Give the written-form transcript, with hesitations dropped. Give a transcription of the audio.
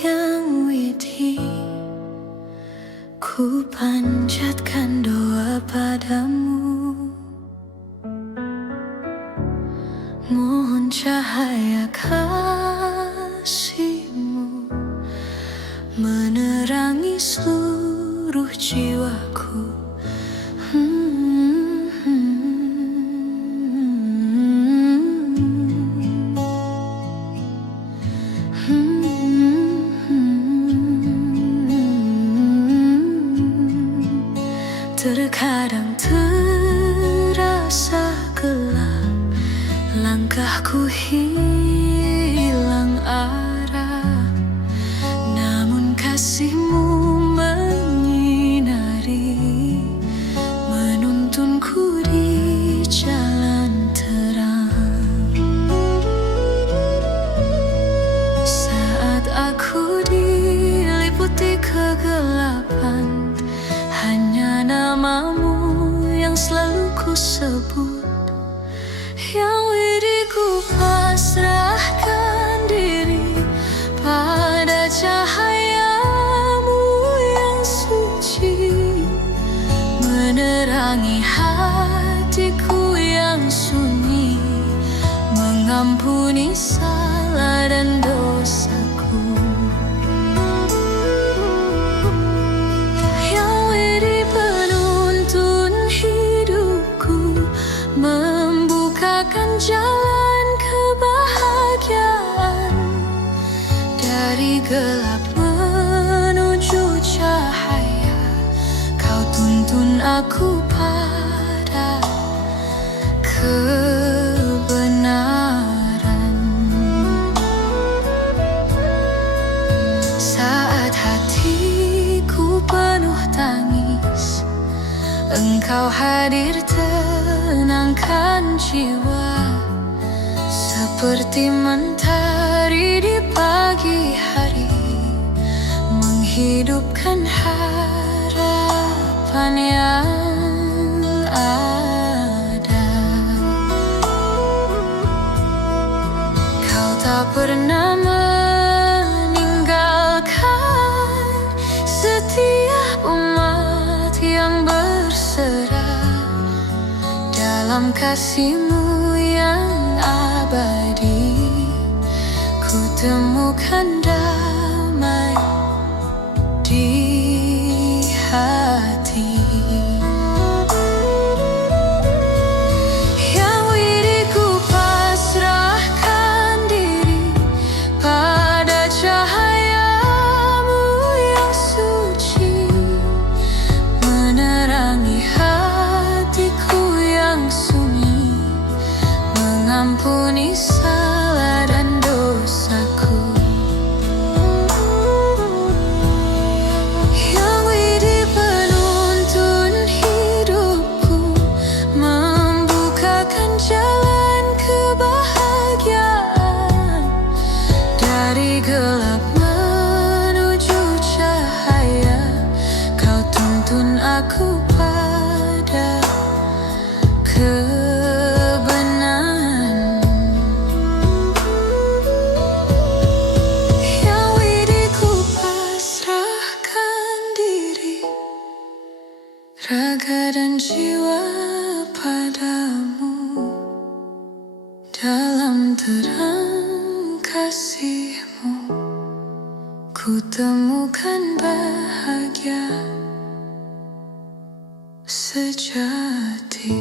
yang widi, ku panjatkan doa padamu. Mohon cahaya kasih-Mu menerangi seluruh jiwaku. Terkadang terasa gelap, langkahku hilang arah, namun kasih-Mu menyinari, menuntunku di jalan terang. Saat aku diliputi kegelapan, hanya nama-Mu yang selalu ku sebut. Yang widi ku pasrahkan diri pada cahaya-Mu yang suci, menerangi hatiku yang sunyi, mengampuni salah dan dosaku. Yang widi penuntun hidupku, membukakan jalan kebahagiaan, dari gelap menuju cahaya. Kau tuntun aku pada kebenaran. Saat hatiku penuh tangis, Engkau hadir tenangkan jiwa, seperti mentari di pagi hari, menghidupkan harapan yang ada. Kau tak pernah meninggalkan setiap umat yang berserah dalam kasih-Mu yang abadi. Ku temukan damai di hati. Yang widi ku pasrahkan diri pada cahaya-Mu yang suci, menerangi hatiku yang sunyi, mengampuni salah dan dosaku. Yang widi penuntun hidupku, membukakan jalan kebahagiaan, dari gelap menuju cahaya. Kau tuntun aku pada kebenaran. Yang widi ku pasrahkan diri, raga dan jiwa padamu, dalam terang kasih-Mu ku temukan bahagia sejati.